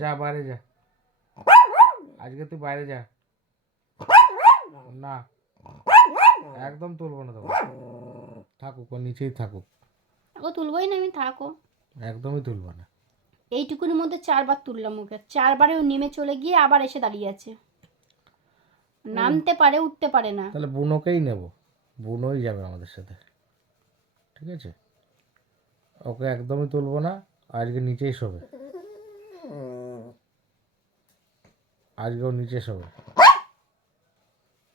যা বাইরে যা, আজকে তুই বাইরে যা। না, একদম তুলবো না তখন, থাকুক ও নিচেই থাকুক। ও তুলবই না আমি, থাকো। একদমই তুলবো না। এইটুকুনির মধ্যে 4বার তুললাম ওকে, 4বারে ও নেমে চলে গিয়ে আবার এসে দাঁড়িয়ে আছে। নামতে পারে, উঠতে পারে না। তাহলে বুনোকেই নেব, বুনোই যাবে আমাদের সাথে, ঠিক আছে? ওকে একদমই তুলবো না, আজকে নিচেই শোবে, আজকে ও নিচে শোবে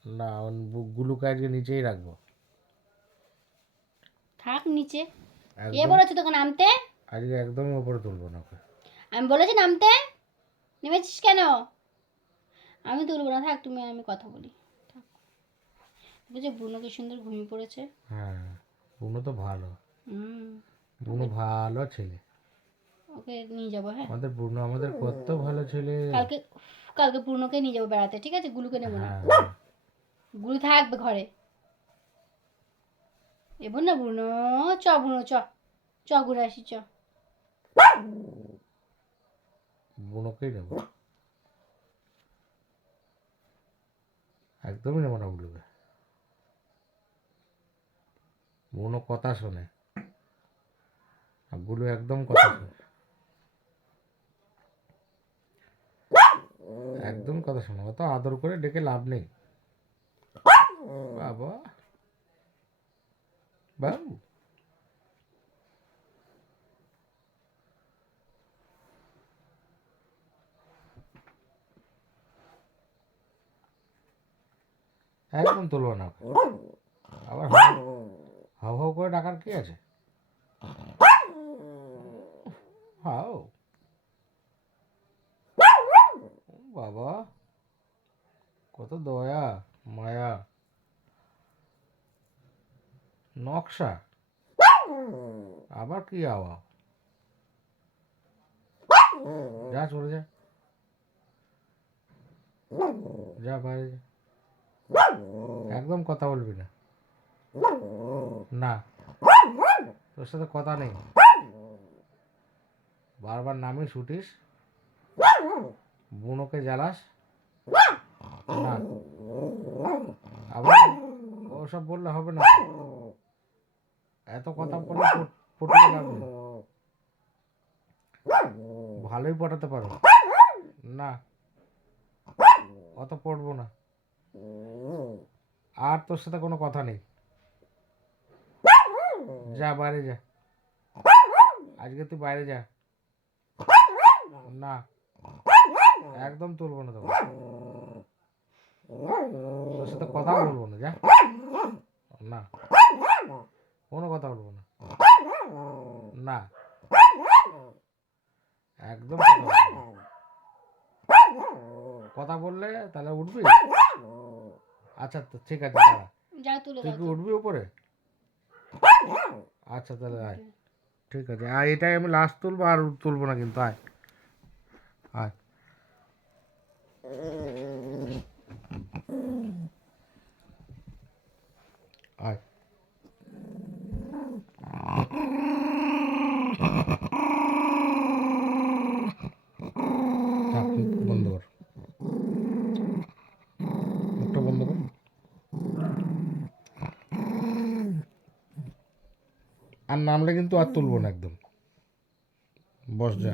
না, গুলুকে আজকে নিচেই রাখবো। থাক নিচে। কে বলেছে তোকে নামতে? আজকে একদমই ওপরে তুলবো না ওকে। আমি বলেছি নামতে, নেমেছিস কেন? আমি তুলবো না, থাক তুমি, আমি কথা বলি। বুঝে বুনো কি সুন্দর ঘুমিয়ে পড়েছে। হ্যাঁ, বুনো তো ভালো, হুম, বুনো ভালো ছেলে। ওকে নিয়ে যাবো। হ্যাঁ, আমাদের বুনো আমাদের কত ভালো ছেলে। কালকে কালকে পূর্ণকে নিয়ে যাবো বেড়াতে, ঠিক আছে? গুলুকে নেবো না, হ্যাঁ, গুলু থাকবে ঘরে। এবো না বুনো, চ বুনো চ, চ ঘুরে আসি চ। বুনোকেই নেবো, একদমই নেবো না গুলোকে। বুনো কথা শোনে, আর গুলো একদম কথা শোনে, একদম কথা শোনে। অত আদর করে ডেকে লাভ নেই। বাবা, বাবু, একদম তুলবো না ওকে। আবার হাউ হাউ করে ডাকার কি আছে? হাও, বাবা, কত দয়া মায়া, নকশা, আবার কি আওয়া, যা চলে যা, যা বাইরে যা, একদম কথা বলবি না। না, তোর সাথে কথা নেই। বারবার নামে ছুটিস, বুনোকে জ্বালাস। না, আবার ওসব বললে হবে না, এত কথা বলে পটিয়ে লাভ নেই। ভালোই পটাতে পারো না, অত পড়বো না। আর তোর সাথে কোনো কথা নেই, যা বাইরে যা, আজকে তুই বাইরে যা। না, একদম তুলবো না তখন, তোর সাথে কথা বলবো না, যা। না, কোনো কথা বলবো না। না, একদম কথা বলবো না। কথা বললে তাহলে উঠবি? আচ্ছা তো ঠিক আছে, দাঁড়া, যা তুলে তুই দাও কি তো। উঠবি উপরে? আচ্ছা তাহলে আয়, ঠিক আছে। আর এটাই আমি লাস্ট তুলবো, আর তুলবো না কিন্তু। আয় আয়, আয়, থাক, মুখ বন্ধ কর, মুখটা বন্ধ কর। আর নামলে কিন্তু আর তুলবো না একদম। বস যা।